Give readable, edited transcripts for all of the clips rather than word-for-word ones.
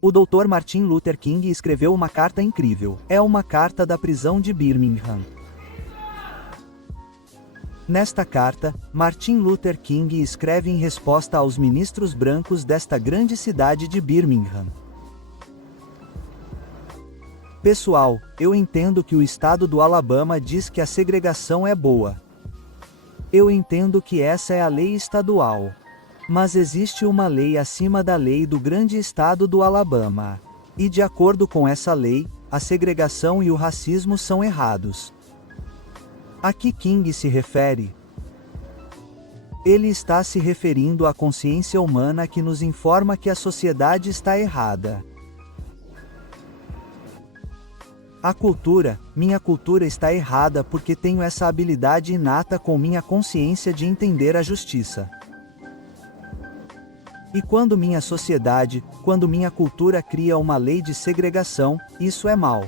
o Dr. Martin Luther King escreveu uma carta incrível. É uma carta da prisão de Birmingham. Nesta carta, Martin Luther King escreve em resposta aos ministros brancos desta grande cidade de Birmingham. Pessoal, eu entendo que o estado do Alabama diz que a segregação é boa. Eu entendo que essa é a lei estadual. Mas existe uma lei acima da lei do grande estado do Alabama. E de acordo com essa lei, a segregação e o racismo são errados. A que King se refere? Ele está se referindo à consciência humana que nos informa que a sociedade está errada. A cultura, minha cultura está errada porque tenho essa habilidade inata com minha consciência de entender a justiça. E quando minha sociedade, quando minha cultura cria uma lei de segregação, isso é mal.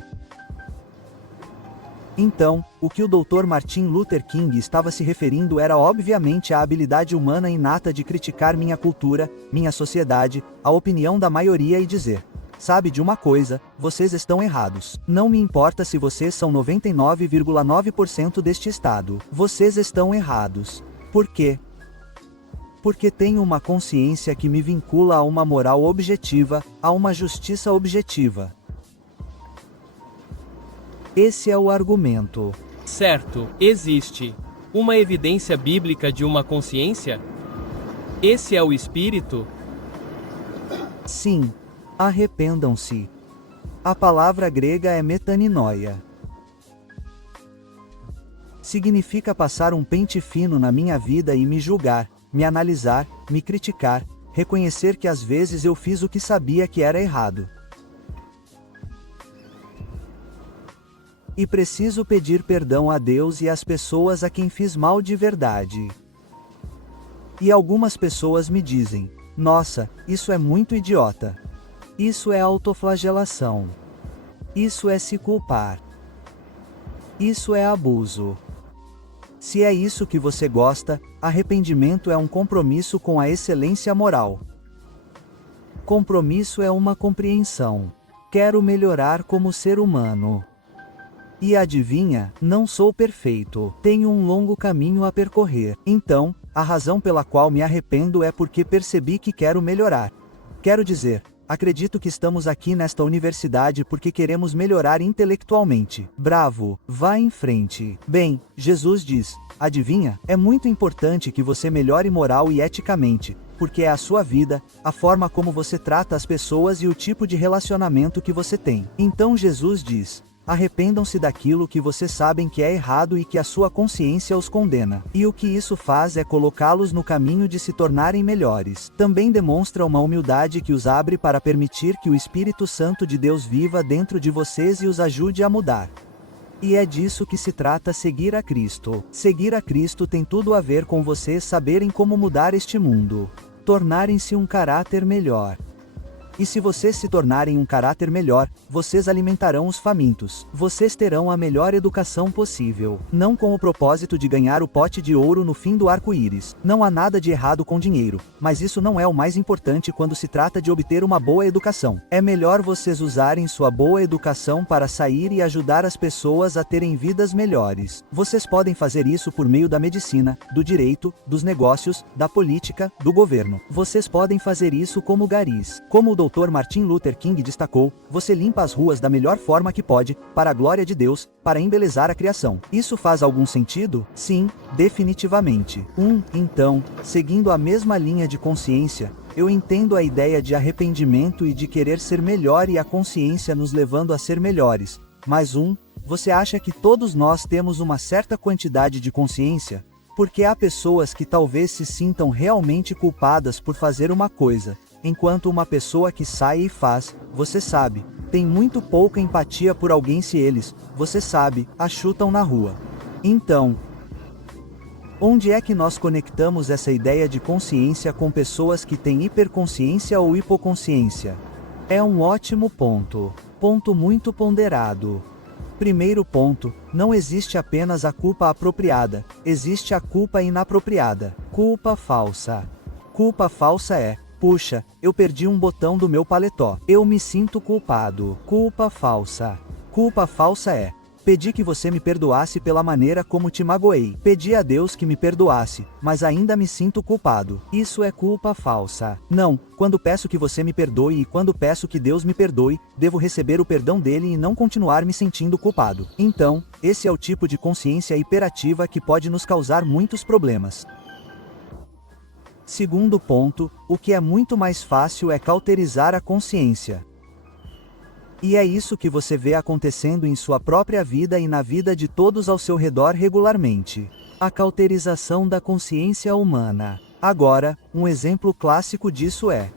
Então, o que o Dr. Martin Luther King estava se referindo era obviamente a habilidade humana inata de criticar minha cultura, minha sociedade, a opinião da maioria e dizer: sabe de uma coisa, vocês estão errados. Não me importa se vocês são 99,9% deste estado. Vocês estão errados. Por quê? Porque tenho uma consciência que me vincula a uma moral objetiva, a uma justiça objetiva. Esse é o argumento. Certo, existe uma evidência bíblica de uma consciência? Esse é o espírito? Sim. Arrependam-se. A palavra grega é metaninoia. Significa passar um pente fino na minha vida e me julgar, me analisar, me criticar, reconhecer que às vezes eu fiz o que sabia que era errado. E preciso pedir perdão a Deus e às pessoas a quem fiz mal de verdade. E algumas pessoas me dizem: nossa, isso é muito idiota. Isso é autoflagelação. Isso é se culpar. Isso é abuso. Se é isso que você gosta, arrependimento é um compromisso com a excelência moral. Compromisso é uma compreensão. Quero melhorar como ser humano. E adivinha, não sou perfeito, tenho um longo caminho a percorrer. Então, a razão pela qual me arrependo é porque percebi que quero melhorar. Quero dizer, acredito que estamos aqui nesta universidade porque queremos melhorar intelectualmente. Bravo, vá em frente. Bem, Jesus diz, adivinha, é muito importante que você melhore moral e eticamente, porque é a sua vida, a forma como você trata as pessoas e o tipo de relacionamento que você tem. Então Jesus diz: arrependam-se daquilo que vocês sabem que é errado e que a sua consciência os condena. E o que isso faz é colocá-los no caminho de se tornarem melhores. Também demonstra uma humildade que os abre para permitir que o Espírito Santo de Deus viva dentro de vocês e os ajude a mudar. E é disso que se trata seguir a Cristo. Seguir a Cristo tem tudo a ver com vocês saberem como mudar este mundo. Tornarem-se um caráter melhor. E se vocês se tornarem um caráter melhor, vocês alimentarão os famintos. Vocês terão a melhor educação possível. Não com o propósito de ganhar o pote de ouro no fim do arco-íris. Não há nada de errado com dinheiro, mas isso não é o mais importante quando se trata de obter uma boa educação. É melhor vocês usarem sua boa educação para sair e ajudar as pessoas a terem vidas melhores. Vocês podem fazer isso por meio da medicina, do direito, dos negócios, da política, do governo. Vocês podem fazer isso como garis. Como o Dr. Martin Luther King destacou, você limpa as ruas da melhor forma que pode, para a glória de Deus, para embelezar a criação. Isso faz algum sentido? Sim, definitivamente. Então, seguindo a mesma linha de consciência, eu entendo a ideia de arrependimento e de querer ser melhor e a consciência nos levando a ser melhores. Mas você acha que todos nós temos uma certa quantidade de consciência? Porque há pessoas que talvez se sintam realmente culpadas por fazer uma coisa, enquanto uma pessoa que sai e faz, você sabe, tem muito pouca empatia por alguém se eles, você sabe, a chutam na rua. Então, onde é que nós conectamos essa ideia de consciência com pessoas que têm hiperconsciência ou hipoconsciência? É um ótimo ponto. Ponto muito ponderado. Primeiro ponto, não existe apenas a culpa apropriada, existe a culpa inapropriada. Culpa falsa. Culpa falsa é, Puxa, eu perdi um botão do meu paletó. Eu me sinto culpado. Culpa falsa. Culpa falsa é: pedi que você me perdoasse pela maneira como te magoei. Pedi a Deus que me perdoasse, mas ainda me sinto culpado. Isso é culpa falsa. Não, quando peço que você me perdoe e quando peço que Deus me perdoe, devo receber o perdão dele e não continuar me sentindo culpado. Então, esse é o tipo de consciência hiperativa que pode nos causar muitos problemas. Segundo ponto, o que é muito mais fácil é cauterizar a consciência. E é isso que você vê acontecendo em sua própria vida e na vida de todos ao seu redor regularmente. A cauterização da consciência humana. Agora, um exemplo clássico disso é: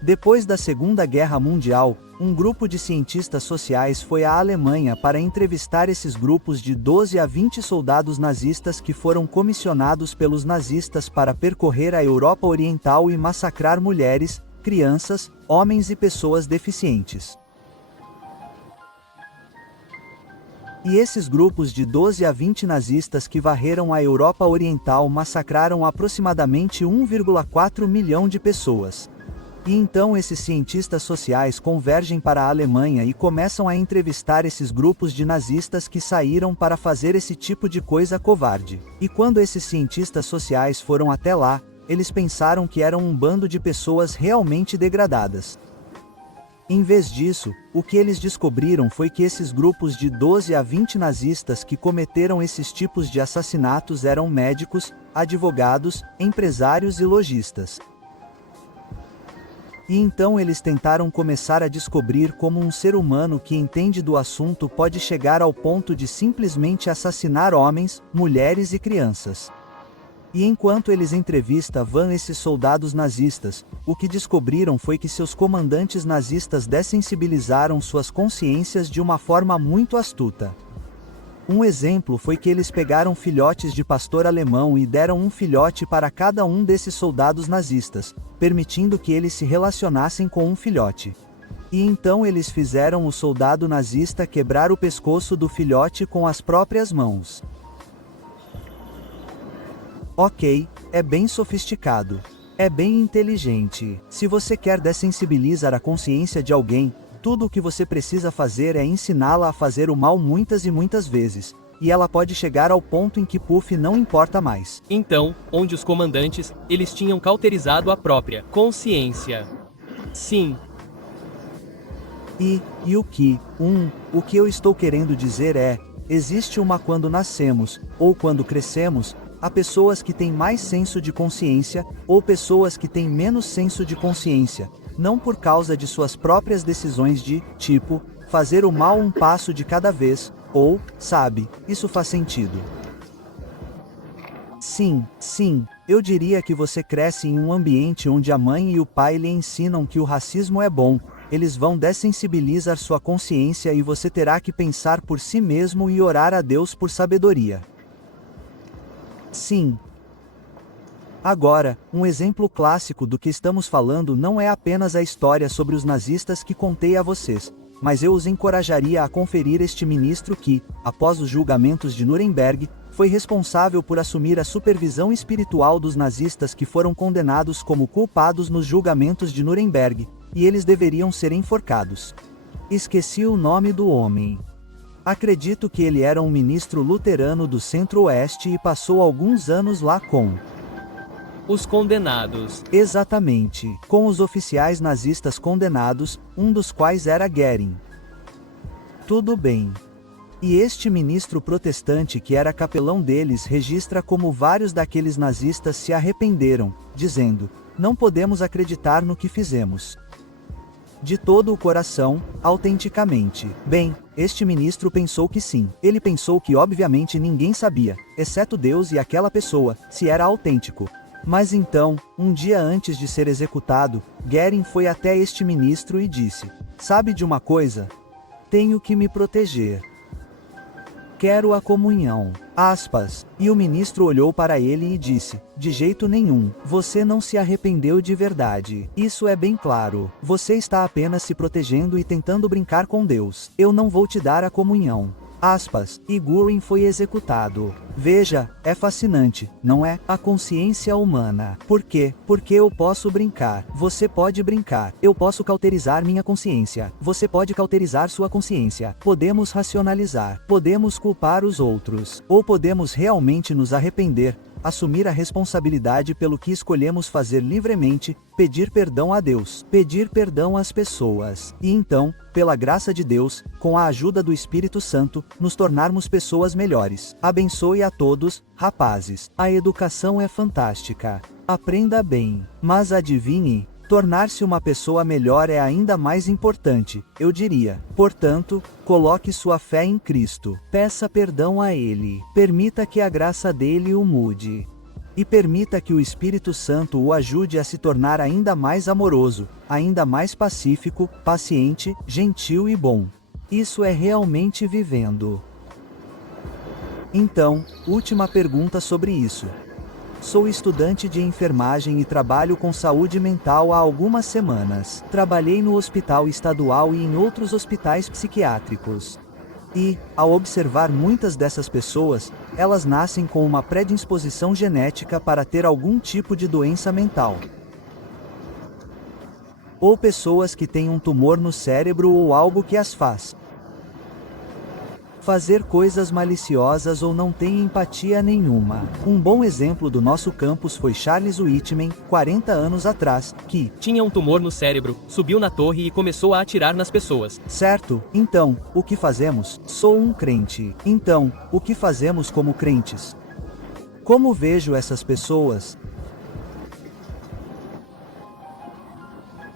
depois da Segunda Guerra Mundial, um grupo de cientistas sociais foi à Alemanha para entrevistar esses grupos de 12 a 20 soldados nazistas que foram comissionados pelos nazistas para percorrer a Europa Oriental e massacrar mulheres, crianças, homens e pessoas deficientes. E esses grupos de 12 a 20 nazistas que varreram a Europa Oriental massacraram aproximadamente 1,4 milhão de pessoas. E então esses cientistas sociais convergem para a Alemanha e começam a entrevistar esses grupos de nazistas que saíram para fazer esse tipo de coisa covarde. E quando esses cientistas sociais foram até lá, eles pensaram que eram um bando de pessoas realmente degradadas. Em vez disso, o que eles descobriram foi que esses grupos de 12 a 20 nazistas que cometeram esses tipos de assassinatos eram médicos, advogados, empresários e lojistas. E então eles tentaram começar a descobrir como um ser humano que entende do assunto pode chegar ao ponto de simplesmente assassinar homens, mulheres e crianças. E enquanto eles entrevistavam esses soldados nazistas, o que descobriram foi que seus comandantes nazistas dessensibilizaram suas consciências de uma forma muito astuta. Um exemplo foi que eles pegaram filhotes de pastor alemão e deram um filhote para cada um desses soldados nazistas, permitindo que eles se relacionassem com um filhote. E então eles fizeram o soldado nazista quebrar o pescoço do filhote com as próprias mãos. Ok, é bem sofisticado. É bem inteligente. Se você quer dessensibilizar a consciência de alguém, tudo o que você precisa fazer é ensiná-la a fazer o mal muitas e muitas vezes, e ela pode chegar ao ponto em que puff não importa mais. Então, onde os comandantes, eles tinham cauterizado a própria consciência. Sim. O que eu estou querendo dizer é, existe uma quando nascemos, ou quando crescemos, há pessoas que têm mais senso de consciência, ou pessoas que têm menos senso de consciência, não por causa de suas próprias decisões de, tipo, fazer o mal um passo de cada vez, ou, sabe, isso faz sentido. Sim, eu diria que você cresce em um ambiente onde a mãe e o pai lhe ensinam que o racismo é bom, eles vão dessensibilizar sua consciência e você terá que pensar por si mesmo e orar a Deus por sabedoria. Sim. Agora, um exemplo clássico do que estamos falando não é apenas a história sobre os nazistas que contei a vocês, mas eu os encorajaria a conferir este ministro que, após os julgamentos de Nuremberg, foi responsável por assumir a supervisão espiritual dos nazistas que foram condenados como culpados nos julgamentos de Nuremberg, e eles deveriam ser enforcados. Esqueci o nome do homem. Acredito que ele era um ministro luterano do Centro-Oeste e passou alguns anos lá com os condenados. Exatamente, com os oficiais nazistas condenados, um dos quais era Goering. Tudo bem. E este ministro protestante que era capelão deles registra como vários daqueles nazistas se arrependeram, dizendo: não podemos acreditar no que fizemos. De todo o coração, autenticamente. Bem, este ministro pensou que sim. Ele pensou que obviamente ninguém sabia, exceto Deus e aquela pessoa, se era autêntico. Mas então, um dia antes de ser executado, Goering foi até este ministro e disse: sabe de uma coisa? Tenho que me proteger. Quero a comunhão. Aspas. E o ministro olhou para ele e disse: de jeito nenhum, você não se arrependeu de verdade. Isso é bem claro. Você está apenas se protegendo e tentando brincar com Deus. Eu não vou te dar a comunhão. Aspas, e Gurin foi executado. Veja, é fascinante, não é? A consciência humana. Por quê? Porque eu posso brincar. Você pode brincar. Eu posso cauterizar minha consciência. Você pode cauterizar sua consciência. Podemos racionalizar. Podemos culpar os outros. Ou podemos realmente nos arrepender, assumir a responsabilidade pelo que escolhemos fazer livremente, pedir perdão a Deus, pedir perdão às pessoas, e então, pela graça de Deus, com a ajuda do Espírito Santo, nos tornarmos pessoas melhores. Abençoe a todos, rapazes. A educação é fantástica. Aprenda bem. Mas adivinhe, tornar-se uma pessoa melhor é ainda mais importante, eu diria. Portanto, coloque sua fé em Cristo. Peça perdão a Ele. Permita que a graça dele o mude. E permita que o Espírito Santo o ajude a se tornar ainda mais amoroso, ainda mais pacífico, paciente, gentil e bom. Isso é realmente vivendo. Então, última pergunta sobre isso. Sou estudante de enfermagem e trabalho com saúde mental há algumas semanas. Trabalhei no hospital estadual e em outros hospitais psiquiátricos. E, ao observar muitas dessas pessoas, elas nascem com uma predisposição genética para ter algum tipo de doença mental. Ou pessoas que têm um tumor no cérebro ou algo que as faz fazer coisas maliciosas ou não tem empatia nenhuma. Um bom exemplo do nosso campus foi Charles Whitman, 40 anos atrás, que tinha um tumor no cérebro, subiu na torre e começou a atirar nas pessoas. Certo, então, o que fazemos? Sou um crente. Então, o que fazemos como crentes? Como vejo essas pessoas?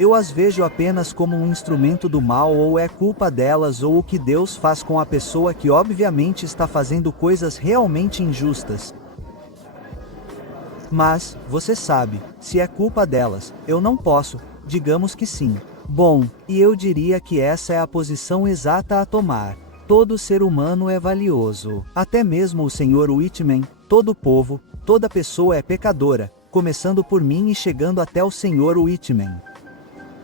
Eu as vejo apenas como um instrumento do mal, ou é culpa delas, ou o que Deus faz com a pessoa que obviamente está fazendo coisas realmente injustas. Mas, você sabe, se é culpa delas, eu não posso, digamos que sim. Bom, e eu diria que essa é a posição exata a tomar. Todo ser humano é valioso. Até mesmo o Sr. Whitman, todo povo, toda pessoa é pecadora, começando por mim e chegando até o Sr. Whitman.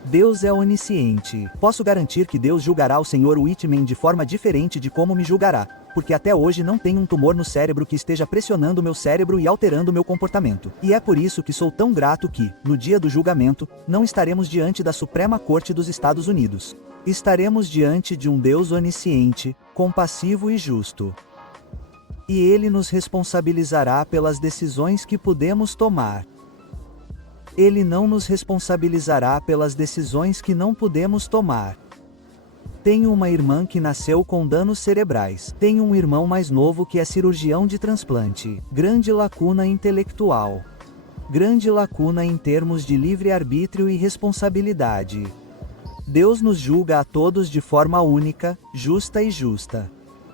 Deus é onisciente. Posso garantir que Deus julgará o Sr. Whitman de forma diferente de como me julgará, porque até hoje não tenho um tumor no cérebro que esteja pressionando meu cérebro e alterando meu comportamento. E é por isso que sou tão grato que, no dia do julgamento, não estaremos diante da Suprema Corte dos Estados Unidos. Estaremos diante de um Deus onisciente, compassivo e justo. E Ele nos responsabilizará pelas decisões que pudemos tomar. Ele não nos responsabilizará pelas decisões que não pudemos tomar. Tenho uma irmã que nasceu com danos cerebrais. Tenho um irmão mais novo que é cirurgião de transplante. Grande lacuna intelectual. Grande lacuna em termos de livre-arbítrio e responsabilidade. Deus nos julga a todos de forma única, justa e justa.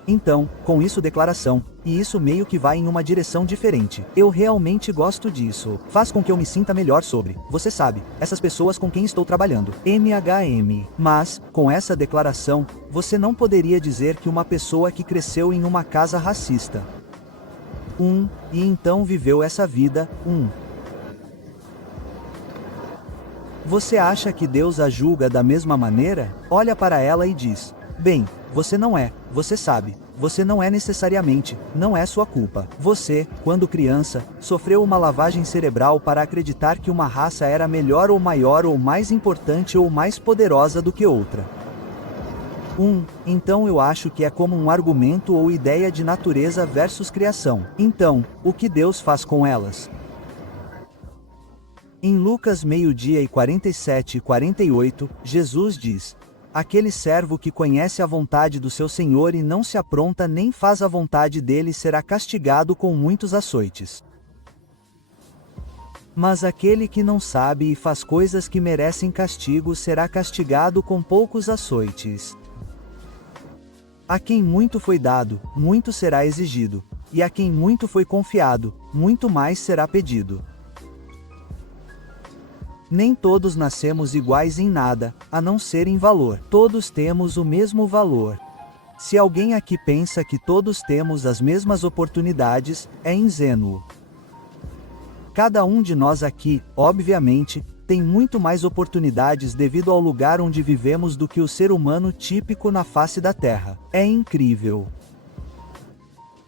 Então, com isso declaração, e isso meio que vai em uma direção diferente. Eu realmente gosto disso. Faz com que eu me sinta melhor sobre, você sabe, essas pessoas com quem estou trabalhando. MHM. Mas, com essa declaração, você não poderia dizer que uma pessoa que cresceu em uma casa racista. E então viveu essa vida, Você acha que Deus a julga da mesma maneira? Olha para ela e diz: bem, você não é, você sabe, você não é necessariamente, não é sua culpa. Você, quando criança, sofreu uma lavagem cerebral para acreditar que uma raça era melhor ou maior ou mais importante ou mais poderosa do que outra. Então eu acho que é como um argumento ou ideia de natureza versus criação. Então, o que Deus faz com elas? Em Lucas 12:47 e 48, Jesus diz: aquele servo que conhece a vontade do seu senhor e não se apronta nem faz a vontade dele será castigado com muitos açoites. Mas aquele que não sabe e faz coisas que merecem castigo será castigado com poucos açoites. A quem muito foi dado, muito será exigido, e a quem muito foi confiado, muito mais será pedido. Nem todos nascemos iguais em nada, a não ser em valor. Todos temos o mesmo valor. Se alguém aqui pensa que todos temos as mesmas oportunidades, é ingênuo. Cada um de nós aqui, obviamente, tem muito mais oportunidades devido ao lugar onde vivemos do que o ser humano típico na face da Terra. É incrível.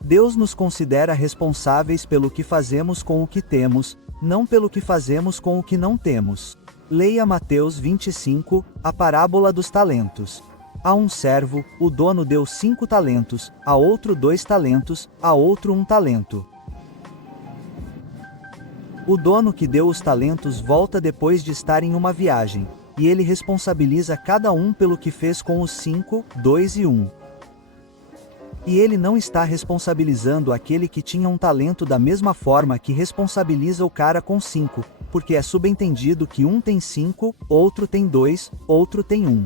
Deus nos considera responsáveis pelo que fazemos com o que temos, não pelo que fazemos com o que não temos. Leia Mateus 25, a parábola dos talentos. A um servo, o dono deu 5 talentos, a outro 2 talentos, a outro 1 talento. O dono que deu os talentos volta depois de estar em uma viagem, e ele responsabiliza cada um pelo que fez com os 5, 2 e 1. E ele não está responsabilizando aquele que tinha um talento da mesma forma que responsabiliza o cara com 5, porque é subentendido que um tem 5, outro tem 2, outro tem 1.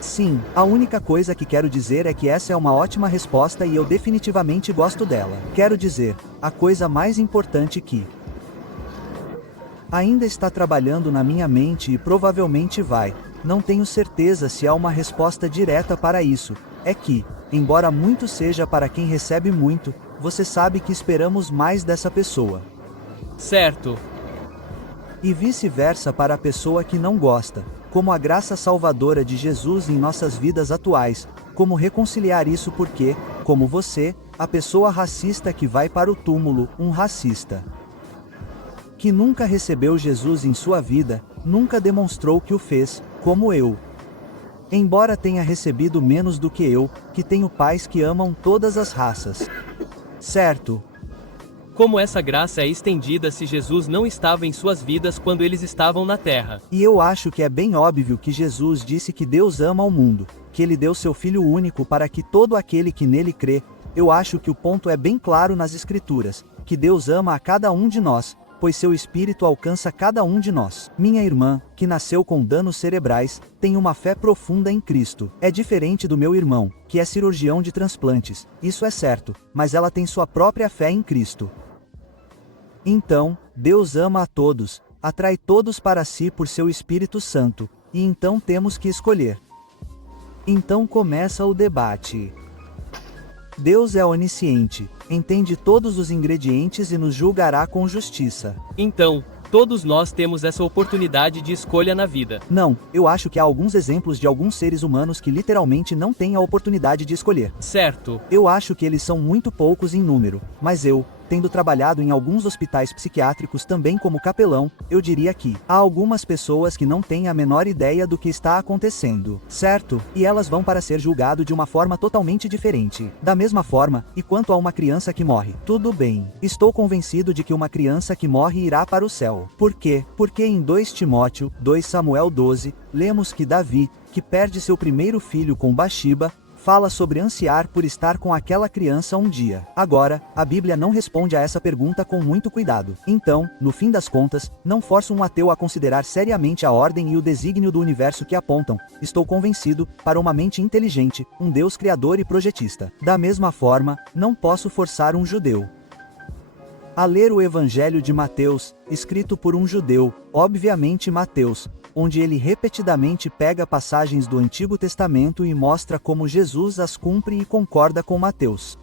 Sim, a única coisa que quero dizer é que essa é uma ótima resposta e eu definitivamente gosto dela. Quero dizer, a coisa mais importante que ainda está trabalhando na minha mente e provavelmente vai, não tenho certeza se há uma resposta direta para isso, é que, embora muito seja para quem recebe muito, você sabe que esperamos mais dessa pessoa. Certo. E vice-versa para a pessoa que não gosta, como a graça salvadora de Jesus em nossas vidas atuais, como reconciliar isso porque, como você, a pessoa racista que vai para o túmulo, um racista que nunca recebeu Jesus em sua vida, nunca demonstrou que o fez, como eu. Embora tenha recebido menos do que eu, que tenho pais que amam todas as raças. Certo? Como essa graça é estendida se Jesus não estava em suas vidas quando eles estavam na terra? E eu acho que é bem óbvio que Jesus disse que Deus ama o mundo, que ele deu seu Filho único para que todo aquele que nele crê. Eu acho que o ponto é bem claro nas Escrituras, que Deus ama a cada um de nós, pois seu Espírito alcança cada um de nós. Minha irmã, que nasceu com danos cerebrais, tem uma fé profunda em Cristo. É diferente do meu irmão, que é cirurgião de transplantes, isso é certo, mas ela tem sua própria fé em Cristo. Então, Deus ama a todos, atrai todos para si por seu Espírito Santo, e então temos que escolher. Então começa o debate. Deus é onisciente, entende todos os ingredientes e nos julgará com justiça. Então, todos nós temos essa oportunidade de escolha na vida. Não, eu acho que há alguns exemplos de alguns seres humanos que literalmente não têm a oportunidade de escolher. Certo. Eu acho que eles são muito poucos em número, mas eu, tendo trabalhado em alguns hospitais psiquiátricos também como capelão, eu diria que há algumas pessoas que não têm a menor ideia do que está acontecendo, certo? E elas vão para ser julgado de uma forma totalmente diferente. Da mesma forma, e quanto a uma criança que morre, tudo bem. Estou convencido de que uma criança que morre irá para o céu. Por quê? Porque em 2 Timóteo, 2 Samuel 12, lemos que Davi, que perde seu primeiro filho com Bathsheba, fala sobre ansiar por estar com aquela criança um dia. Agora, a Bíblia não responde a essa pergunta com muito cuidado. Então, no fim das contas, não forço um ateu a considerar seriamente a ordem e o desígnio do universo que apontam, estou convencido, para uma mente inteligente, um Deus criador e projetista. Da mesma forma, não posso forçar um judeu a ler o Evangelho de Mateus, escrito por um judeu, obviamente Mateus, onde ele repetidamente pega passagens do Antigo Testamento e mostra como Jesus as cumpre e concorda com Mateus.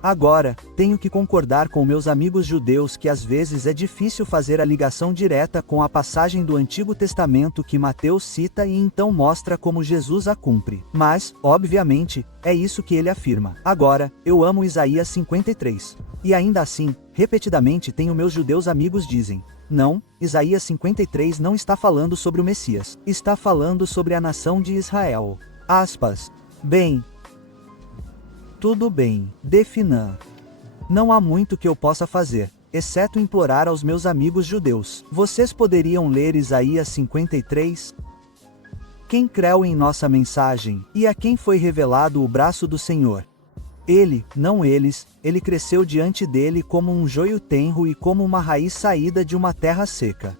Agora, tenho que concordar com meus amigos judeus que às vezes é difícil fazer a ligação direta com a passagem do Antigo Testamento que Mateus cita e então mostra como Jesus a cumpre. Mas, obviamente, é isso que ele afirma. Agora, eu amo Isaías 53. E ainda assim, repetidamente tenho meus judeus amigos dizem: não, Isaías 53 não está falando sobre o Messias, está falando sobre a nação de Israel. Aspas. Bem, tudo bem, defina. Não há muito que eu possa fazer, exceto implorar aos meus amigos judeus. Vocês poderiam ler Isaías 53? Quem creu em nossa mensagem, e a quem foi revelado o braço do Senhor? Ele, não eles, ele cresceu diante dele como um joio tenro e como uma raiz saída de uma terra seca.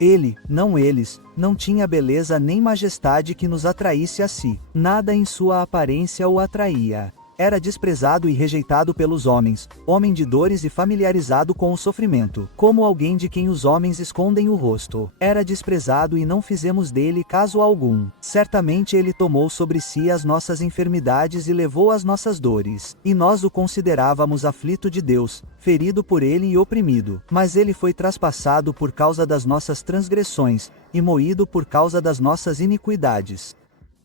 Ele, não eles, não tinha beleza nem majestade que nos atraísse a si. Nada em sua aparência o atraía. Era desprezado e rejeitado pelos homens, homem de dores e familiarizado com o sofrimento, como alguém de quem os homens escondem o rosto. Era desprezado e não fizemos dele caso algum. Certamente ele tomou sobre si as nossas enfermidades e levou as nossas dores. E nós o considerávamos aflito de Deus, ferido por ele e oprimido. Mas ele foi traspassado por causa das nossas transgressões, e moído por causa das nossas iniquidades.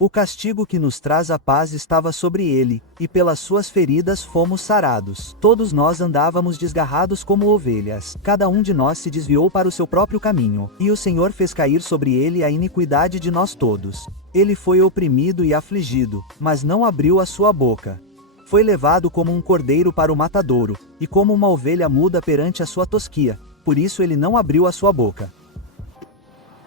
O castigo que nos traz a paz estava sobre ele, e pelas suas feridas fomos sarados. Todos nós andávamos desgarrados como ovelhas. Cada um de nós se desviou para o seu próprio caminho, e o Senhor fez cair sobre ele a iniquidade de nós todos. Ele foi oprimido e afligido, mas não abriu a sua boca. Foi levado como um cordeiro para o matadouro, e como uma ovelha muda perante a sua tosquia, por isso ele não abriu a sua boca.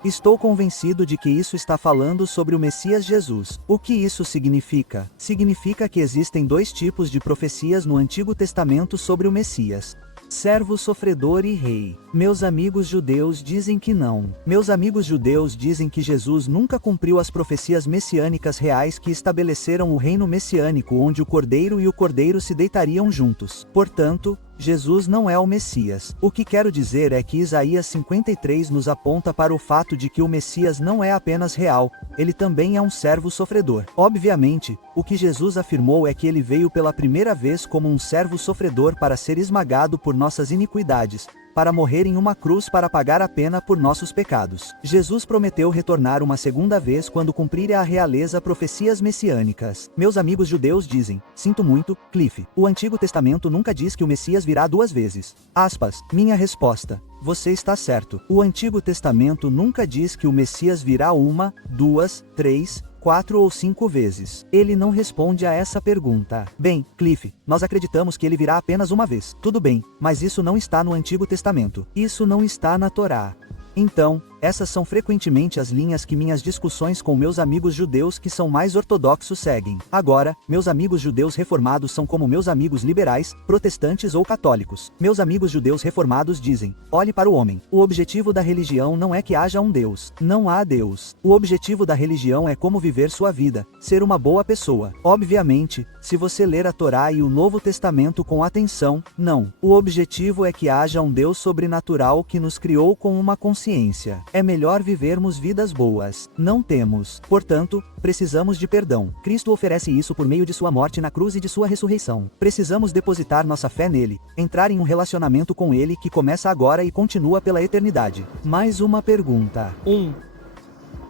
Estou convencido de que isso está falando sobre o Messias Jesus. O que isso significa? Significa que existem dois tipos de profecias no Antigo Testamento sobre o Messias: servo sofredor e rei. Meus amigos judeus dizem que não. Meus amigos judeus dizem que Jesus nunca cumpriu as profecias messiânicas reais que estabeleceram o reino messiânico onde o cordeiro e o cordeiro se deitariam juntos. Portanto, Jesus não é o Messias. O que quero dizer é que Isaías 53 nos aponta para o fato de que o Messias não é apenas real, ele também é um servo sofredor. Obviamente, o que Jesus afirmou é que ele veio pela primeira vez como um servo sofredor para ser esmagado por nossas iniquidades, para morrer em uma cruz para pagar a pena por nossos pecados. Jesus prometeu retornar uma segunda vez quando cumprir a realeza profecias messiânicas. Meus amigos judeus dizem: sinto muito, Cliff, o Antigo Testamento nunca diz que o Messias virá duas vezes. Aspas, minha resposta: você está certo. O Antigo Testamento nunca diz que o Messias virá uma, duas, três, 4 ou 5 vezes. Ele não responde a essa pergunta. Bem, Cliff, nós acreditamos que ele virá apenas uma vez. Tudo bem, mas isso não está no Antigo Testamento. Isso não está na Torá. Então, essas são frequentemente as linhas que minhas discussões com meus amigos judeus que são mais ortodoxos seguem. Agora, meus amigos judeus reformados são como meus amigos liberais, protestantes ou católicos. Meus amigos judeus reformados dizem: olhe para o homem. O objetivo da religião não é que haja um Deus. Não há Deus. O objetivo da religião é como viver sua vida, ser uma boa pessoa. Obviamente, se você ler a Torá e o Novo Testamento com atenção, não. O objetivo é que haja um Deus sobrenatural que nos criou com uma consciência. É melhor vivermos vidas boas. Não temos. Portanto, precisamos de perdão. Cristo oferece isso por meio de sua morte na cruz e de sua ressurreição. Precisamos depositar nossa fé nele, entrar em um relacionamento com ele que começa agora e continua pela eternidade. Mais uma pergunta.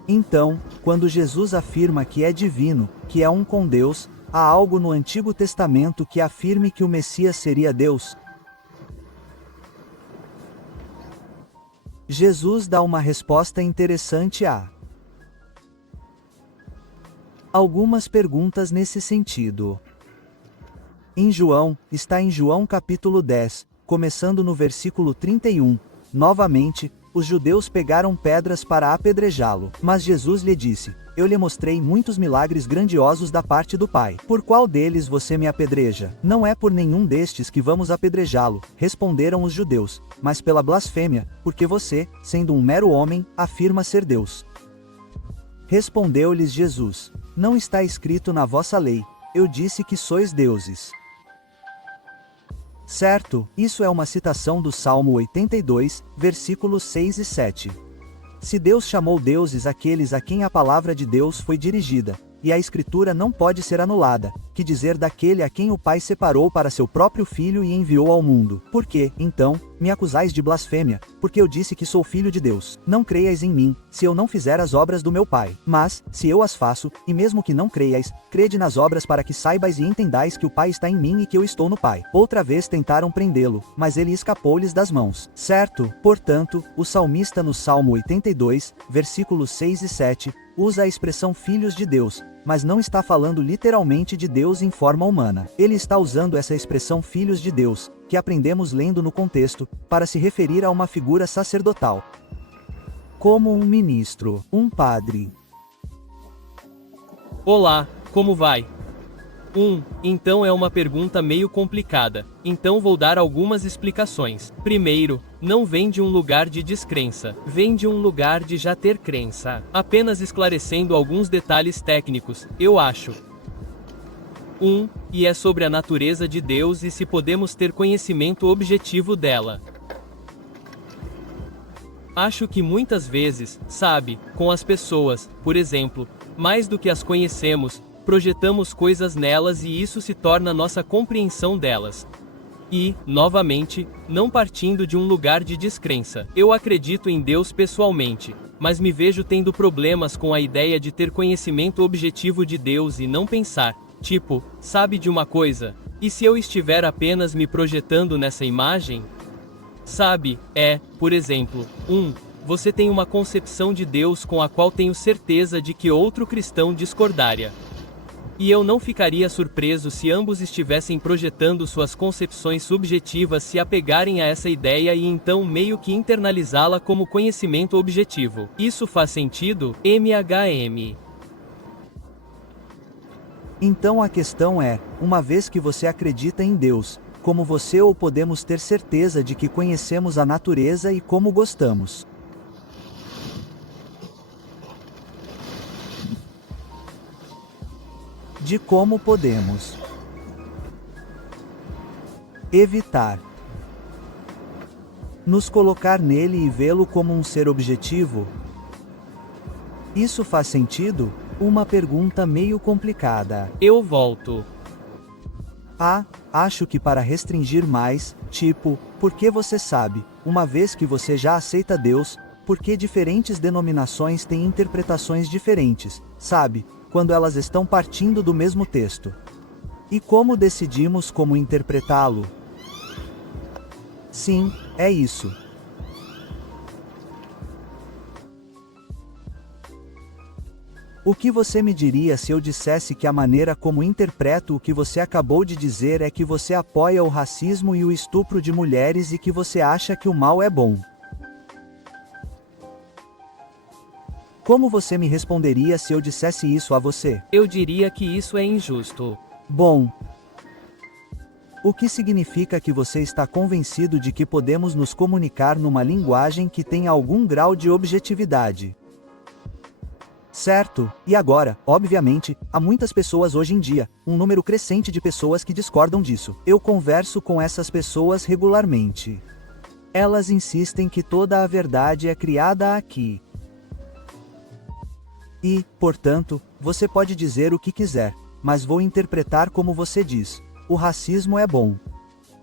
Então, quando Jesus afirma que é divino, que é um com Deus, há algo no Antigo Testamento que afirme que o Messias seria Deus? Jesus dá uma resposta interessante a algumas perguntas nesse sentido. Está em João capítulo 10, começando no versículo 31, novamente, os judeus pegaram pedras para apedrejá-lo, mas Jesus lhe disse: eu lhe mostrei muitos milagres grandiosos da parte do Pai. Por qual deles você me apedreja? Não é por nenhum destes que vamos apedrejá-lo, responderam os judeus, mas pela blasfêmia, porque você, sendo um mero homem, afirma ser Deus. Respondeu-lhes Jesus: não está escrito na vossa lei, eu disse que sois deuses. Certo, isso é uma citação do Salmo 82, versículos 6 e 7. Se Deus chamou deuses aqueles a quem a palavra de Deus foi dirigida, e a Escritura não pode ser anulada, que dizer daquele a quem o Pai separou para seu próprio Filho e enviou ao mundo? Por que, então, me acusais de blasfêmia, porque eu disse que sou filho de Deus? Não creiais em mim, se eu não fizer as obras do meu Pai. Mas, se eu as faço, e mesmo que não creiais, crede nas obras para que saibais e entendais que o Pai está em mim e que eu estou no Pai. Outra vez tentaram prendê-lo, mas ele escapou-lhes das mãos. Certo, portanto, o salmista no Salmo 82, versículos 6 e 7, usa a expressão filhos de Deus, mas não está falando literalmente de Deus em forma humana. Ele está usando essa expressão filhos de Deus, que aprendemos lendo no contexto, para se referir a uma figura sacerdotal, como um ministro, um padre. Olá, como vai? Então é uma pergunta meio complicada, então vou dar algumas explicações. Primeiro, não vem de um lugar de descrença, vem de um lugar de já ter crença. Apenas esclarecendo alguns detalhes técnicos, eu acho. E é sobre a natureza de Deus e se podemos ter conhecimento objetivo dela. Acho que muitas vezes, sabe, com as pessoas, por exemplo, mais do que as conhecemos, projetamos coisas nelas e isso se torna nossa compreensão delas. E, novamente, não partindo de um lugar de descrença. Eu acredito em Deus pessoalmente. mas me vejo tendo problemas com a ideia de ter conhecimento objetivo de Deus e não pensar, tipo, sabe de uma coisa? E se eu estiver apenas me projetando nessa imagem? Sabe, por exemplo, você tem uma concepção de Deus com a qual tenho certeza de que outro cristão discordaria. E eu não ficaria surpreso se ambos estivessem projetando suas concepções subjetivas se apegarem a essa ideia e então meio que internalizá-la como conhecimento objetivo. Isso faz sentido? MHM. Então a questão é, uma vez que você acredita em Deus, como você ou podemos ter certeza de que conhecemos a natureza e como gostamos? De como podemos evitar nos colocar nele e vê-lo como um ser objetivo? Isso faz sentido? Uma pergunta meio complicada. Eu volto. Acho que para restringir mais, tipo, porque você sabe, uma vez que você já aceita Deus, porque diferentes denominações têm interpretações diferentes, sabe? Quando elas estão partindo do mesmo texto. E como decidimos como interpretá-lo? Sim, é isso. O que você me diria se eu dissesse que a maneira como interpreto o que você acabou de dizer é que você apoia o racismo e o estupro de mulheres e que você acha que o mal é bom? Como você me responderia se eu dissesse isso a você? Eu diria que isso é injusto. Bom. O que significa que você está convencido de que podemos nos comunicar numa linguagem que tem algum grau de objetividade. Certo, e agora, obviamente, há muitas pessoas hoje em dia, um número crescente de pessoas que discordam disso. Eu converso com essas pessoas regularmente. Elas insistem que toda a verdade é criada aqui. E, portanto, você pode dizer o que quiser, mas vou interpretar como você diz. O racismo é bom.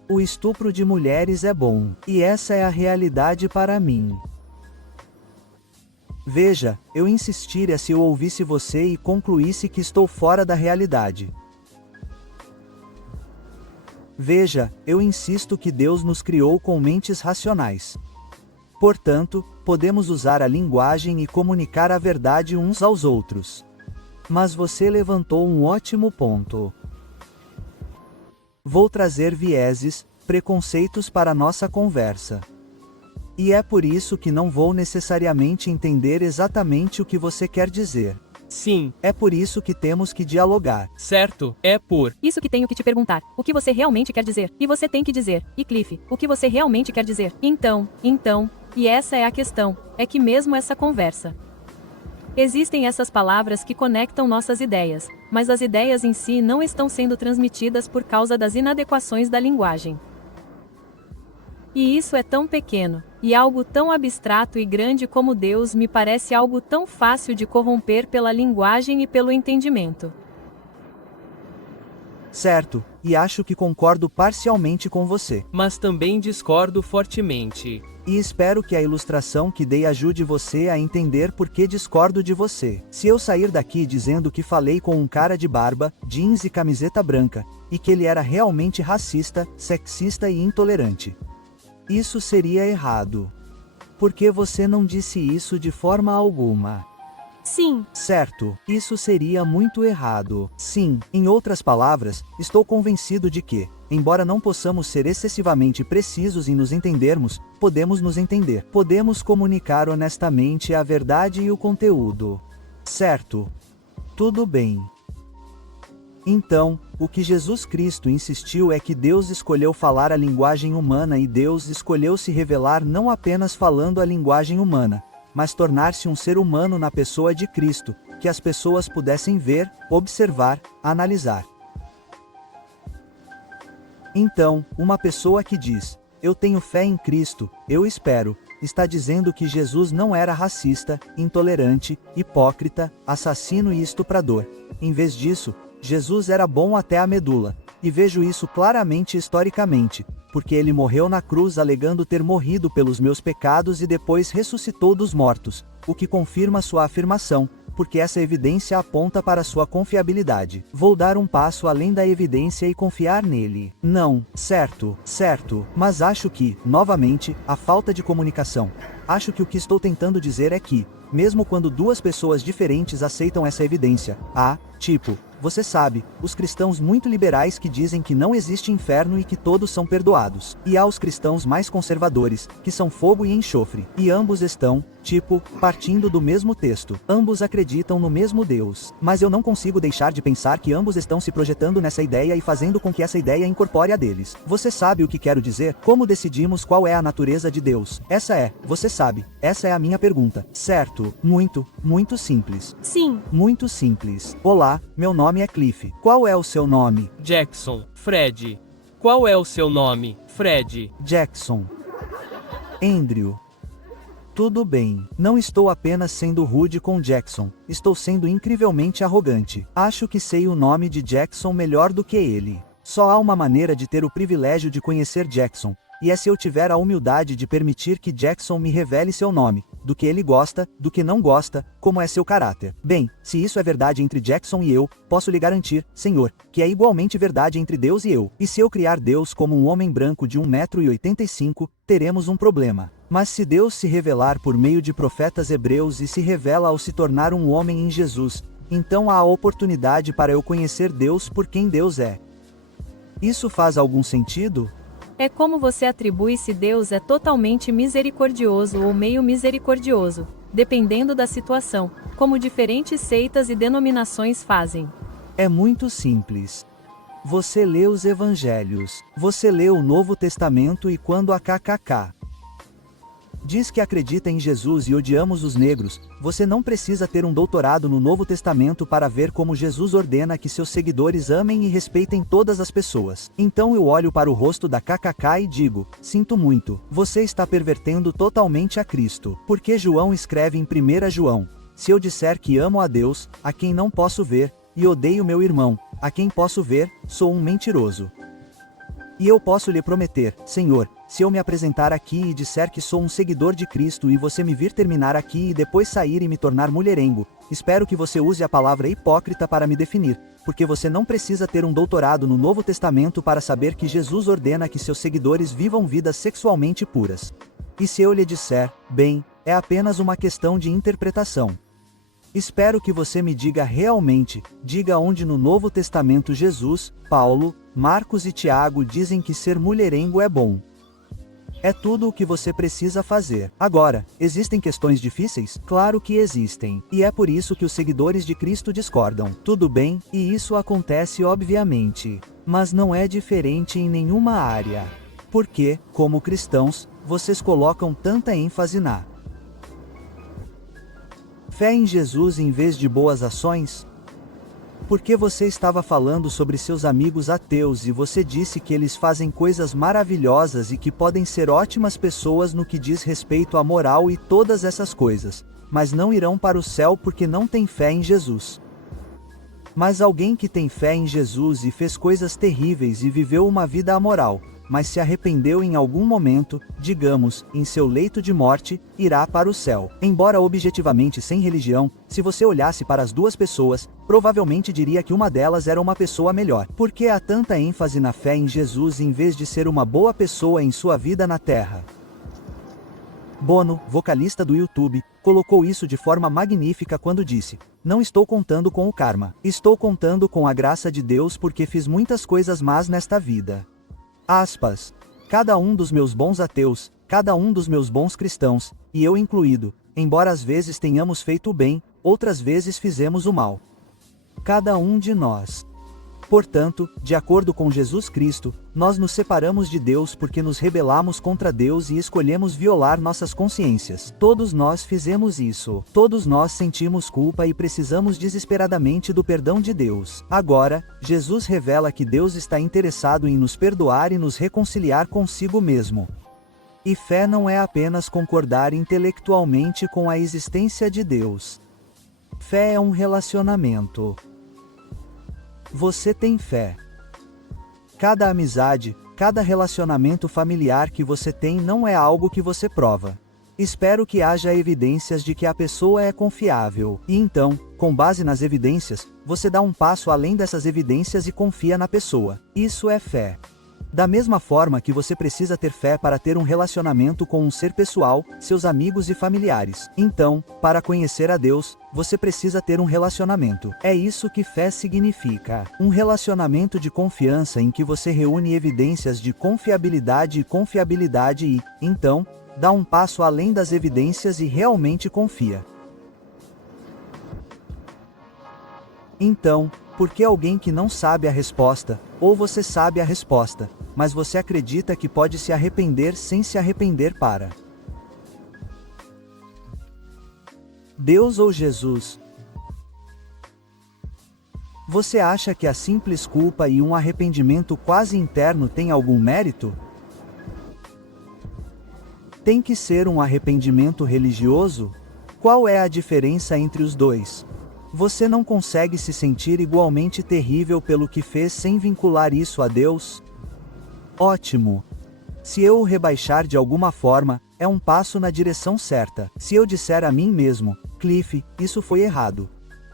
O estupro de mulheres é bom. E essa é a realidade para mim. Veja, eu insistiria se eu ouvisse você e concluísse que estou fora da realidade. Veja, eu insisto que Deus nos criou com mentes racionais. Portanto, podemos usar a linguagem e comunicar a verdade uns aos outros. Mas você levantou um ótimo ponto. Vou trazer vieses, preconceitos para nossa conversa. E é por isso que não vou necessariamente entender exatamente o que você quer dizer. Sim. É por isso que temos que dialogar. Certo, é por isso que tenho que te perguntar. O que você realmente quer dizer? E você tem que dizer. E Cliff, o que você realmente quer dizer? Então, e essa é a questão, é que mesmo essa conversa. Existem essas palavras que conectam nossas ideias, mas as ideias em si não estão sendo transmitidas por causa das inadequações da linguagem. E isso é tão pequeno, e algo tão abstrato e grande como Deus me parece algo tão fácil de corromper pela linguagem e pelo entendimento. Certo, e acho que concordo parcialmente com você. Mas também discordo fortemente. E espero que a ilustração que dei ajude você a entender por que discordo de você. Se eu sair daqui dizendo que falei com um cara de barba, jeans e camiseta branca, e que ele era realmente racista, sexista e intolerante. Isso seria errado. Porque você não disse isso de forma alguma. Sim. Certo, isso seria muito errado. Sim, em outras palavras, estou convencido de que, embora não possamos ser excessivamente precisos em nos entendermos, podemos nos entender. Podemos comunicar honestamente a verdade e o conteúdo. Certo. Tudo bem. Então, o que Jesus Cristo insistiu é que Deus escolheu falar a linguagem humana e Deus escolheu se revelar não apenas falando a linguagem humana, mas tornar-se um ser humano na pessoa de Cristo, que as pessoas pudessem ver, observar, analisar. Então, uma pessoa que diz, eu tenho fé em Cristo, eu espero, está dizendo que Jesus não era racista, intolerante, hipócrita, assassino e estuprador. Em vez disso, Jesus era bom até a medula, e vejo isso claramente historicamente, porque ele morreu na cruz alegando ter morrido pelos meus pecados e depois ressuscitou dos mortos, o que confirma sua afirmação, porque essa evidência aponta para sua confiabilidade. Vou dar um passo além da evidência e confiar nele. Não, certo, mas acho que, novamente, a falta de comunicação. Acho que o que estou tentando dizer é que, mesmo quando duas pessoas diferentes aceitam essa evidência, você sabe, os cristãos muito liberais que dizem que não existe inferno e que todos são perdoados. E há os cristãos mais conservadores, que são fogo e enxofre. E ambos estão, partindo do mesmo texto. Ambos acreditam no mesmo Deus. Mas eu não consigo deixar de pensar que ambos estão se projetando nessa ideia e fazendo com que essa ideia incorpore a deles. Você sabe o que quero dizer? Como decidimos qual é a natureza de Deus? Você sabe. Essa é a minha pergunta. Certo? Muito simples. Sim. Muito simples. Olá, meu nome é Cliff. Qual é o seu nome? Jackson. Fred. Qual é o seu nome, Fred? Jackson. Andrew. Tudo bem. Não estou apenas sendo rude com Jackson, estou sendo incrivelmente arrogante. Acho que sei o nome de Jackson melhor do que ele. Só há uma maneira de ter o privilégio de conhecer Jackson, e é se eu tiver a humildade de permitir que Jackson me revele seu nome, do que ele gosta, do que não gosta, como é seu caráter. Bem, se isso é verdade entre Jackson e eu, posso lhe garantir, Senhor, que é igualmente verdade entre Deus e eu. E se eu criar Deus como um homem branco de 1,85 m, teremos um problema. Mas se Deus se revelar por meio de profetas hebreus e se revela ao se tornar um homem em Jesus, então há a oportunidade para eu conhecer Deus por quem Deus é. Isso faz algum sentido? É como você atribui se Deus é totalmente misericordioso ou meio misericordioso, dependendo da situação, como diferentes seitas e denominações fazem. É muito simples. Você lê os evangelhos, você lê o Novo Testamento e quando a KKK diz que acredita em Jesus e odiamos os negros, você não precisa ter um doutorado no Novo Testamento para ver como Jesus ordena que seus seguidores amem e respeitem todas as pessoas. Então eu olho para o rosto da KKK e digo, sinto muito, você está pervertendo totalmente a Cristo. Porque João escreve em 1 João, se eu disser que amo a Deus, a quem não posso ver, e odeio meu irmão, a quem posso ver, sou um mentiroso. E eu posso lhe prometer, Senhor, se eu me apresentar aqui e disser que sou um seguidor de Cristo e você me vir terminar aqui e depois sair e me tornar mulherengo, espero que você use a palavra hipócrita para me definir, porque você não precisa ter um doutorado no Novo Testamento para saber que Jesus ordena que seus seguidores vivam vidas sexualmente puras. E se eu lhe disser, bem, é apenas uma questão de interpretação. Espero que você me diga realmente, diga onde no Novo Testamento Jesus, Paulo, Marcos e Tiago dizem que ser mulherengo é bom. É tudo o que você precisa fazer. Agora, existem questões difíceis? Claro que existem. E é por isso que os seguidores de Cristo discordam. Tudo bem, e isso acontece obviamente. Mas não é diferente em nenhuma área. Porque, como cristãos, vocês colocam tanta ênfase na fé em Jesus em vez de boas ações? Porque você estava falando sobre seus amigos ateus e você disse que eles fazem coisas maravilhosas e que podem ser ótimas pessoas no que diz respeito à moral e todas essas coisas, mas não irão para o céu porque não têm fé em Jesus. Mas alguém que tem fé em Jesus e fez coisas terríveis e viveu uma vida amoral, mas se arrependeu em algum momento, digamos, em seu leito de morte, irá para o céu. Embora objetivamente sem religião, se você olhasse para as duas pessoas, provavelmente diria que uma delas era uma pessoa melhor. Por que há tanta ênfase na fé em Jesus em vez de ser uma boa pessoa em sua vida na Terra? Bono, vocalista do YouTube, colocou isso de forma magnífica quando disse: não estou contando com o karma. Estou contando com a graça de Deus porque fiz muitas coisas más nesta vida. Aspas. Cada um dos meus bons ateus, cada um dos meus bons cristãos, e eu incluído, embora às vezes tenhamos feito o bem, outras vezes fizemos o mal. Cada um de nós. Portanto, de acordo com Jesus Cristo, nós nos separamos de Deus porque nos rebelamos contra Deus e escolhemos violar nossas consciências. Todos nós fizemos isso. Todos nós sentimos culpa e precisamos desesperadamente do perdão de Deus. Agora, Jesus revela que Deus está interessado em nos perdoar e nos reconciliar consigo mesmo. E fé não é apenas concordar intelectualmente com a existência de Deus. Fé é um relacionamento. Você tem fé. Cada amizade, Cada relacionamento familiar que você tem não é algo que você prova. Espero que haja evidências de que a pessoa é confiável, e então, com base nas evidências, você dá um passo além dessas evidências e confia na pessoa. Isso é fé. Da mesma forma que você precisa ter fé para ter um relacionamento com um ser pessoal, seus amigos e familiares. Então, para conhecer a Deus, você precisa ter um relacionamento. É isso que fé significa. Um relacionamento de confiança em que você reúne evidências de confiabilidade e, então, dá um passo além das evidências e realmente confia. Então, por que alguém que não sabe a resposta, ou você sabe a resposta, mas você acredita que pode se arrepender sem se arrepender para Deus ou Jesus? Você acha que a simples culpa e um arrependimento quase interno têm algum mérito? Tem que ser um arrependimento religioso? Qual é a diferença entre os dois? Você não consegue se sentir igualmente terrível pelo que fez sem vincular isso a Deus? Ótimo! Se eu o rebaixar de alguma forma, é um passo na direção certa. Se eu disser a mim mesmo, Cliff, isso foi errado.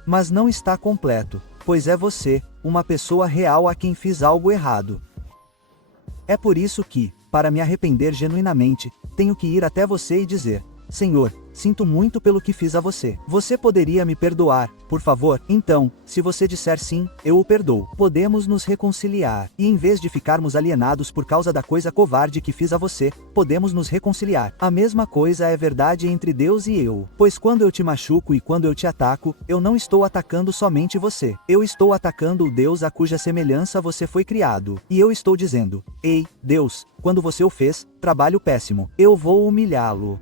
Mas não está completo, pois é você, uma pessoa real a quem fiz algo errado. É por isso que, para me arrepender genuinamente, tenho que ir até você e dizer: Senhor, sinto muito pelo que fiz a você. Você poderia me perdoar, por favor? Então, se você disser sim, eu o perdoo. Podemos nos reconciliar. E em vez de ficarmos alienados por causa da coisa covarde que fiz a você, podemos nos reconciliar. A mesma coisa é verdade entre Deus e eu. Pois quando eu te machuco e quando eu te ataco, eu não estou atacando somente você. Eu estou atacando o Deus a cuja semelhança você foi criado. E eu estou dizendo: Ei, Deus, quando você o fez, trabalho péssimo. Eu vou humilhá-lo.